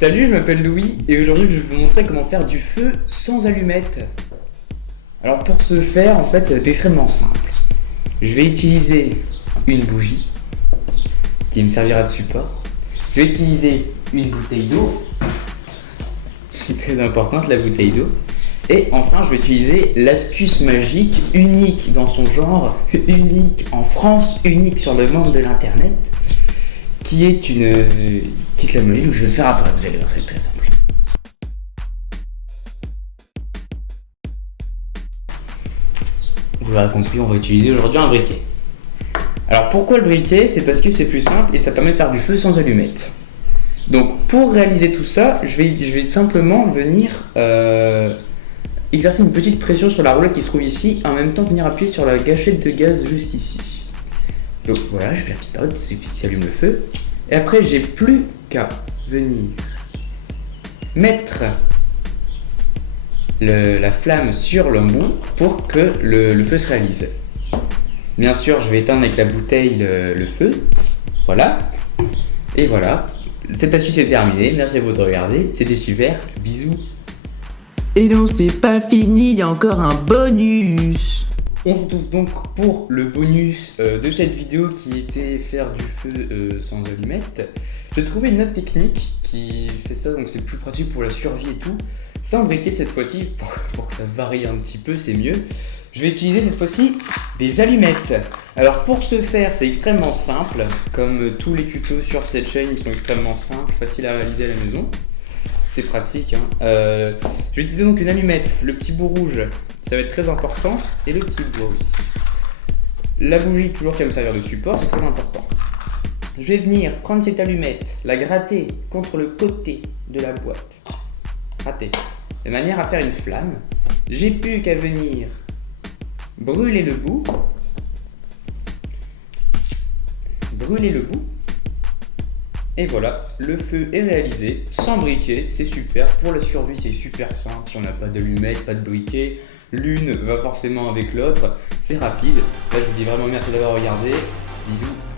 Salut, je m'appelle Louis et aujourd'hui je vais vous montrer comment faire du feu sans allumettes. Alors pour ce faire, en fait, ça va être extrêmement simple. Je vais utiliser une bougie qui me servira de support. Je vais utiliser une bouteille d'eau, c'est très importante la bouteille d'eau. Et enfin, je vais utiliser l'astuce magique, unique dans son genre, unique en France, unique sur le monde de l'internet, qui est une petite lamelline où je vais le faire après, vous allez voir, c'est très simple. Vous l'aurez compris, on va utiliser aujourd'hui un briquet. Alors pourquoi le briquet? C'est parce que c'est plus simple et ça permet de faire du feu sans allumettes. Donc pour réaliser tout ça, je vais simplement venir exercer une petite pression sur la roulette qui se trouve ici, en même temps venir appuyer sur la gâchette de gaz juste ici. Donc voilà, je fais la petite note, c'est qui allume le feu. Et après, j'ai plus qu'à venir mettre la flamme sur le bout pour que le feu se réalise. Bien sûr, je vais éteindre avec la bouteille le feu. Voilà. Et voilà. Cette astuce est terminée. Merci à vous de regarder. C'était super. Bisous. Et non, c'est pas fini, il y a encore un bonus. On se retrouve donc pour le bonus de cette vidéo qui était faire du feu sans allumettes. J'ai trouvé une autre technique qui fait ça, donc c'est plus pratique pour la survie et tout. Sans briquet cette fois-ci, pour que ça varie un petit peu, c'est mieux. Je vais utiliser cette fois-ci des allumettes. Alors pour ce faire, c'est extrêmement simple. Comme tous les tutos sur cette chaîne, ils sont extrêmement simples, faciles à réaliser à la maison. C'est pratique, hein. Je vais utiliser donc une allumette, le petit bout rouge, ça va être très important, et le petit bois aussi. La bougie, toujours qui va me servir de support, c'est très important. Je vais venir prendre cette allumette, la gratter contre le côté de la boîte. Gratter. De manière à faire une flamme. J'ai plus qu'à venir brûler le bout. Et voilà, le feu est réalisé, sans briquet, c'est super. Pour la survie, c'est super simple. Si on n'a pas d'allumettes, pas de briquet, l'une va forcément avec l'autre. C'est rapide. Là, je vous dis vraiment merci d'avoir regardé. Bisous.